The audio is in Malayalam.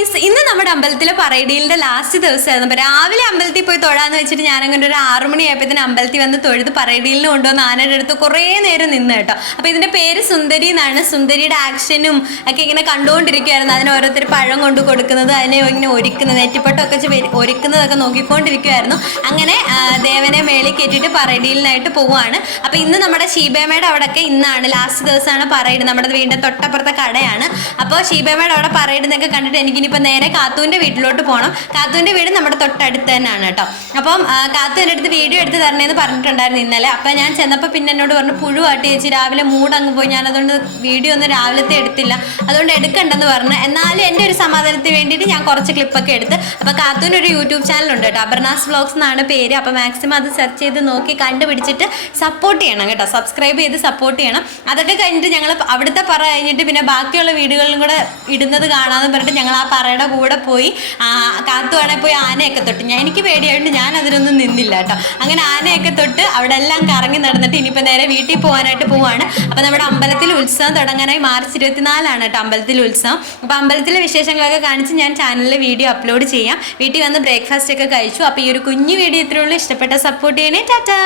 ഗായ്സ്, ഇന്ന് നമ്മുടെ അമ്പലത്തിലെ പറയടിയിലെ ലാസ്റ്റ് ദിവസമായിരുന്നു. അപ്പോൾ രാവിലെ അമ്പലത്തിൽ പോയി തൊഴാന്ന് വെച്ചിട്ട് ഞാനങ്ങനെ ഒരു 6 മണിയായപ്പോഴത്തേന് അമ്പലത്തിൽ വന്ന് തൊഴുത് പറയടിയിൽ കൊണ്ടുവന്ന് ആനയുടെ അടുത്ത് കുറേ നേരം നിന്ന് കേട്ടോ. അപ്പോൾ ഇതിൻ്റെ പേര് സുന്ദരി എന്നാണ്. സുന്ദരിയുടെ ആക്ഷനും ഒക്കെ ഇങ്ങനെ കണ്ടുകൊണ്ടിരിക്കുകയായിരുന്നു. അതിന് ഓരോരുത്തർ പഴം കൊണ്ട് കൊടുക്കുന്നത്, അതിനെ ഇങ്ങനെ ഒരുക്കുന്നത്, നെറ്റിപ്പട്ടമൊക്കെ ഒരുക്കുന്നതൊക്കെ നോക്കിക്കൊണ്ടിരിക്കുമായിരുന്നു. അങ്ങനെ ദേവനെ മേളിൽ കയറ്റിയിട്ട് പറയടിയിലായിട്ട് പോവുകയാണ്. അപ്പോൾ ഇന്ന് നമ്മുടെ ഷീബേമയുടെ അവിടെയൊക്കെ ഇന്നാണ് ലാസ്റ്റ് ദിവസമാണ് പറയിട്. നമ്മുടെ വീടിൻ്റെ തൊട്ടപ്പുറത്തെ കടയാണ്. അപ്പോൾ ഷീബേമയുടെ അവിടെ പറയിടുന്നൊക്കെ കണ്ടിട്ട് എനിക്കിനിപ്പോൾ നേരെ കാത്തൂൻ്റെ വീട്ടിലോട്ട് പോകണം. കാത്തൂൻ്റെ വീട് നമ്മുടെ തൊട്ടടുത്ത് തന്നെയാണ് കേട്ടോ. അപ്പം കാത്തു എൻ്റെ അടുത്ത് വീഡിയോ എടുത്ത് തരണേന്ന് പറഞ്ഞിട്ടുണ്ടായിരുന്നു ഇന്നലെ. അപ്പം ഞാൻ ചെന്നപ്പോൾ പിന്നെ എന്നോട് പറഞ്ഞു പുഴുവാട്ടി ചേച്ചി രാവിലെ മൂടങ്ങ് പോയി, ഞാൻ അതുകൊണ്ട് വീഡിയോ ഒന്നും രാവിലത്തെ എടുത്തില്ല, അതുകൊണ്ട് എടുക്കണ്ടെന്ന് പറഞ്ഞു. എന്നാലും എൻ്റെ ഒരു സമാധാനത്തിന് വേണ്ടിയിട്ട് ഞാൻ കുറച്ച് ക്ലിപ്പൊക്കെ എടുത്ത്. അപ്പോൾ കാത്തൂൻ്റെ ഒരു യൂട്യൂബ് ചാനലുണ്ട് കേട്ടോ, അപർണാസ് വ്ലോഗ്സ് എന്നാണ് പേര്. അപ്പോൾ മാക്സിമം അത് സെർച്ച് ചെയ്ത് നോക്കി കണ്ടുപിടിച്ചിട്ട് സപ്പോർട്ട് ചെയ്യണം കേട്ടോ, സബ്സ്ക്രൈബ് ചെയ്ത് സപ്പോർട്ട് ചെയ്യണം. അതൊക്കെ കഴിഞ്ഞിട്ട് ഞങ്ങൾ അവിടുത്തെ പറ കഴിഞ്ഞിട്ട് പിന്നെ ബാക്കിയുള്ള വീടുകളിലും കൂടെ ഇടുന്നത് കാണാമെന്ന് പറഞ്ഞിട്ട് ഞങ്ങൾ ആ പറയുടെ കൂടെ പോയി. കാത്തുവാണെങ്കിൽ പോയി ആനയൊക്കെ തൊട്ട്, എനിക്ക് പേടിയായിട്ട് ഞാൻ അതിനൊന്നും നിന്നില്ല കേട്ടോ. അങ്ങനെ ആനയൊക്കെ തൊട്ട് അവിടെ എല്ലാം കറങ്ങി നടന്നിട്ട് ഇനിയിപ്പോൾ നേരെ വീട്ടിൽ പോകാനായിട്ട് പോവാണ്. അപ്പോൾ നമ്മുടെ അമ്പലത്തിൽ ഉത്സവം തുടങ്ങാനായി മാർച്ച് 24 കേട്ടോ അമ്പലത്തിൽ ഉത്സവം. അപ്പോൾ അമ്പലത്തിലെ വിശേഷങ്ങളൊക്കെ കാണിച്ച് ഞാൻ ചാനലിൽ വീഡിയോ അപ്ലോഡ് ചെയ്യാം. വീട്ടിൽ വന്ന് ബ്രേക്ക്ഫാസ്റ്റ് ഒക്കെ കഴിച്ചു. അപ്പോൾ ഈ ഒരു കുഞ്ഞു വീഡിയോ ഇത്രയുള്ളൂ. ഇഷ്ടപ്പെട്ട സപ്പോർട്ട് ചെയ്യണേ. ടാറ്റാ.